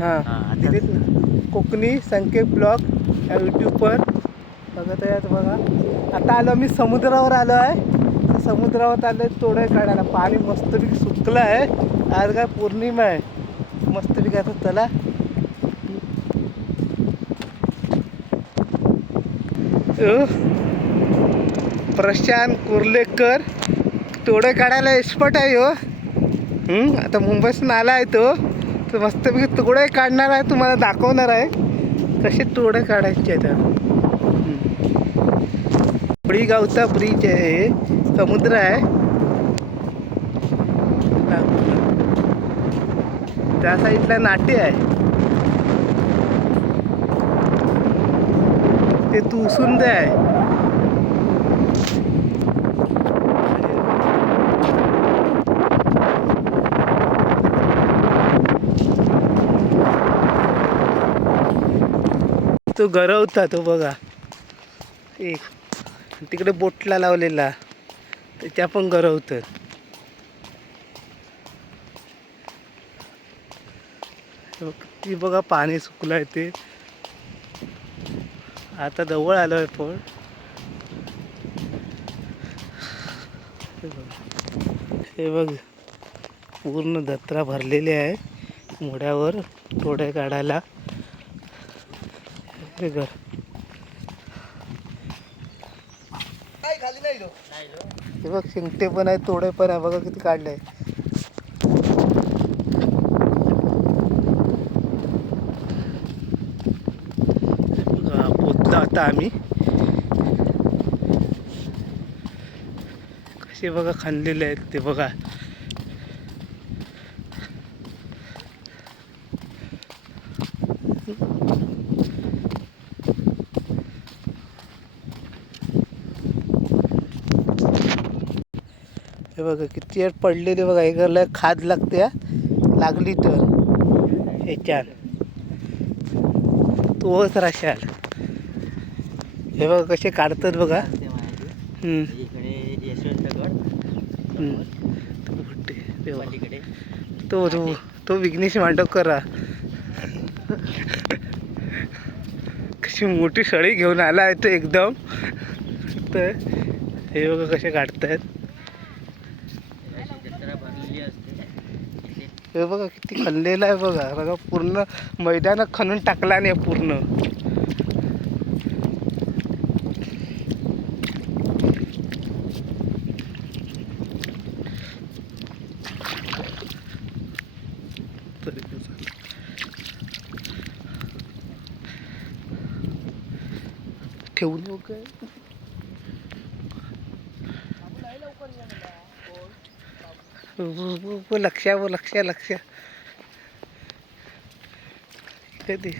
हां. हां, ना कोकणी संकेत ब्लॉग या यूट्यूबवर बघत आहे बघा. आता आलो मी समुद्रावर आलो आहे. समुद्रावर आलो आहे तोडे काढायला. पाणी मस्तपैकी सुकलं आहे. आज काय पौर्णिमा आहे. मस्तपैकी आता चला. प्रशांत कुर्लेकर. तोडे काढायला एक्सपर्ट आहे हो. हं, आता मुंबईतून आला आहे तो. तर मी तोडे काढणार आहे तुम्हाला दाखवणार आहे. कसे तोडे काढायचे आहेत. होळी गावचा ब्रिज आहे समुद्र आहे. त्या साईडला नाटे आहे. ते तुसुंद आहे. तो गरवता तो बघा. एक तिकडे बोटला लावलेला. त्याच्या पण गरवतं ती बघा पाणी सुकलं आहे ते. आता जवळ आलो आहे पण. हे बघ. हे बघ. पूर्ण जत्रा भरलेली आहे. मोड्यावर थोड्या काढायला. हे घर. हे बघ शिंगटे पण आहे तोडे पण आहे बघा किती काढले पोचलो आता आम्ही. कसे बघा खांदलेले आहेत ते बघा. हे बघा किती वेळ पडलेले बघा हे घरला खाद लागते लागली तर. ह्याच्यान तोच राशाल हे बघा कसे काढतात बघा. इकडे तो तो तो विघ्नेश मांडव करा. कशी मोठी सळी घेऊन आला आहे तो एकदम. तर हे बघा कसे काढतायत. अशी जत्रा भरलेली असते हे बघा किती खणलेलं आहे बघा. बघा पूर्ण मैदान खणून टाकला नाही पूर्ण. ठेवून येऊ काय. लक्ष लक्ष लक्ष कधी?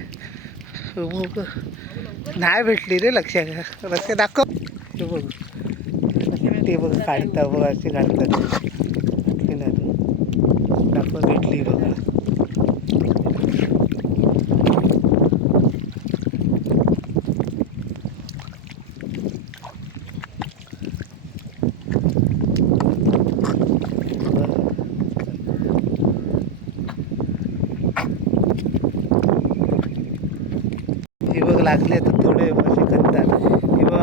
नाही भेटली रे लक्ष लक्ष दाखव. ते बघ. ते बघ काढता बघा असे काढतात भेटली नाही. दाखव भेटली बघा हे बघ लागले तर थोडे असे करतात किंवा